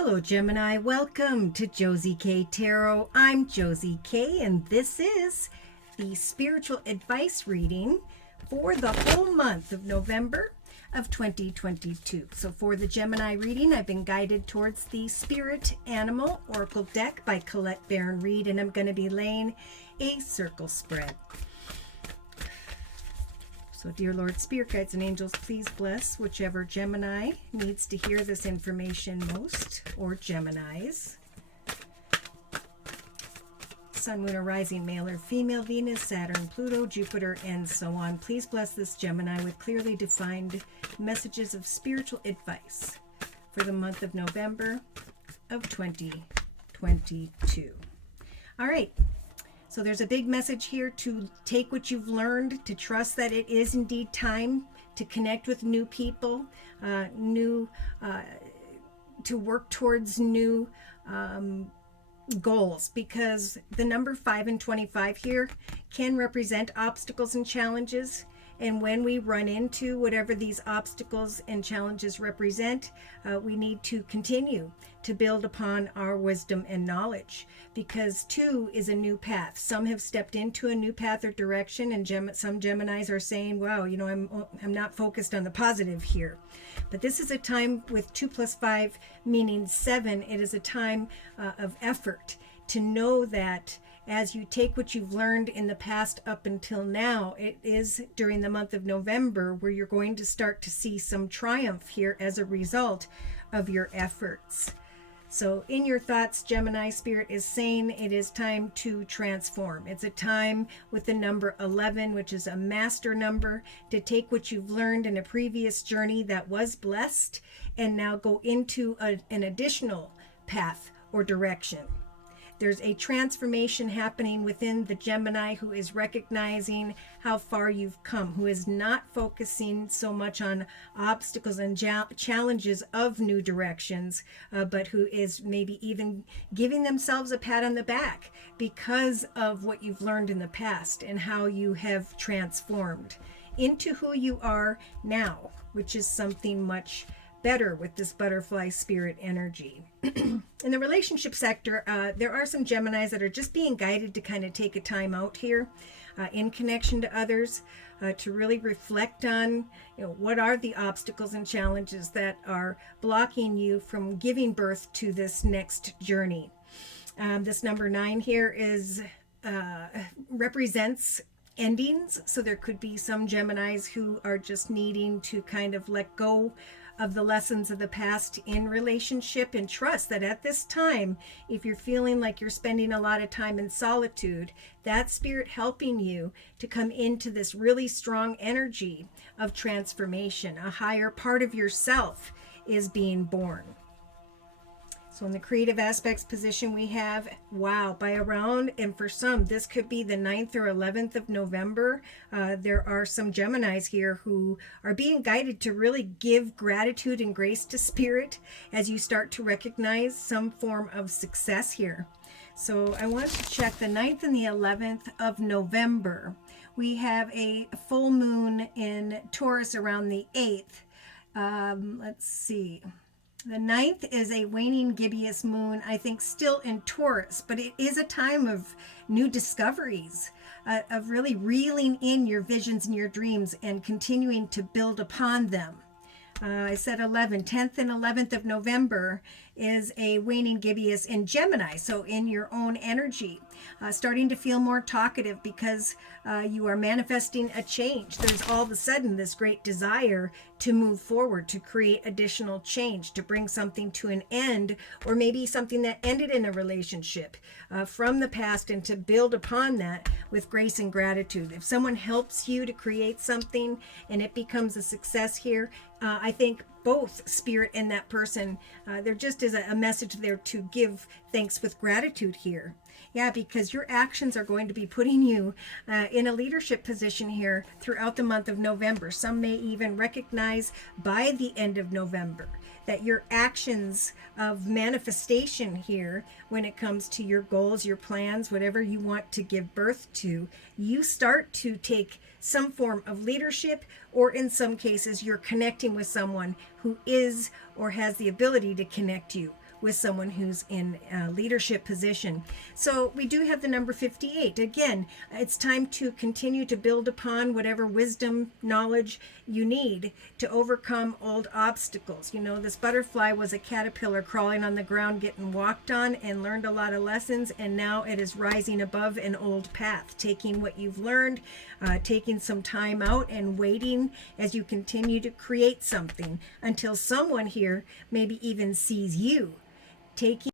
Hello, Gemini. Welcome to Josie K Tarot. I'm Josie K, and this is the spiritual advice reading for the whole month of November of 2022. So for the Gemini reading, I've been guided towards the Spirit Animal Oracle deck by Colette Baron Reed, and I'm going to be laying a circle spread. So, dear Lord, Spirit Guides and Angels, please bless whichever Gemini needs to hear this information most, or Geminis. Sun, Moon, or Rising, male or female, Venus, Saturn, Pluto, Jupiter, and so on. Please bless this Gemini with clearly defined messages of spiritual advice for the month of November of 2022. All right. So there's a big message here to take what you've learned, to trust that it is indeed time to connect with new people, to work towards new goals, because the number 5 and 25 here can represent obstacles and challenges. And when we run into whatever these obstacles and challenges represent, we need to continue to build upon our wisdom and knowledge, because 2 is a new path. Some have stepped into a new path or direction, and some Geminis are saying, wow, you know, I'm not focused on the positive here. But this is a time with 2 plus 5 meaning 7. It is a time of effort to know that as you take what you've learned in the past up until now, it is during the month of November where you're going to start to see some triumph here as a result of your efforts. So in your thoughts, Gemini, Spirit is saying it is time to transform. It's a time with the number 11, which is a master number, to take what you've learned in a previous journey that was blessed and now go into an additional path or direction. There's a transformation happening within the Gemini who is recognizing how far you've come, who is not focusing so much on obstacles and challenges of new directions, but who is maybe even giving themselves a pat on the back because of what you've learned in the past and how you have transformed into who you are now, which is something much better with this butterfly spirit energy. In the relationship sector, there are some Geminis that are just being guided to kind of take a time out here in connection to others, to really reflect on, you know, what are the obstacles and challenges that are blocking you from giving birth to this next journey. This number 9 here is represents endings. So there could be some Geminis who are just needing to kind of let go of the lessons of the past in relationship, and trust that at this time, if you're feeling like you're spending a lot of time in solitude, that Spirit helping you to come into this really strong energy of transformation. A higher part of yourself is being born. So in the creative aspects position, we have, wow, by around, and for some, this could be the 9th or 11th of November. There are some Geminis here who are being guided to really give gratitude and grace to Spirit as you start to recognize some form of success here. So I want to check the 9th and the 11th of November. We have a full moon in Taurus around the 8th. Let's see. The 9th is a waning gibbous moon, I think still in Taurus, but it is a time of new discoveries, of really reeling in your visions and your dreams and continuing to build upon them. I said 11. 10th and 11th of November is a waning gibbous in Gemini, so in your own energy, starting to feel more talkative because you are manifesting a change. There's all of a sudden this great desire to move forward, to create additional change, to bring something to an end, or maybe something that ended in a relationship from the past, and to build upon that with grace and gratitude. If someone helps you to create something and it becomes a success here, I think both Spirit and that person, there just is a message there to give thanks with gratitude here. Yeah, because your actions are going to be putting you in a leadership position here throughout the month of November. Some may even recognize by the end of November that your actions of manifestation here, when it comes to your goals, your plans, whatever you want to give birth to, you start to take some form of leadership, or in some cases, you're connecting with someone who is or has the ability to connect you with someone who's in a leadership position. So we do have the number 58. Again, it's time to continue to build upon whatever wisdom, knowledge you need to overcome old obstacles. You know, this butterfly was a caterpillar crawling on the ground, getting walked on, and learned a lot of lessons, and now it is rising above an old path, taking what you've learned, taking some time out and waiting as you continue to create something until someone here maybe even sees you taking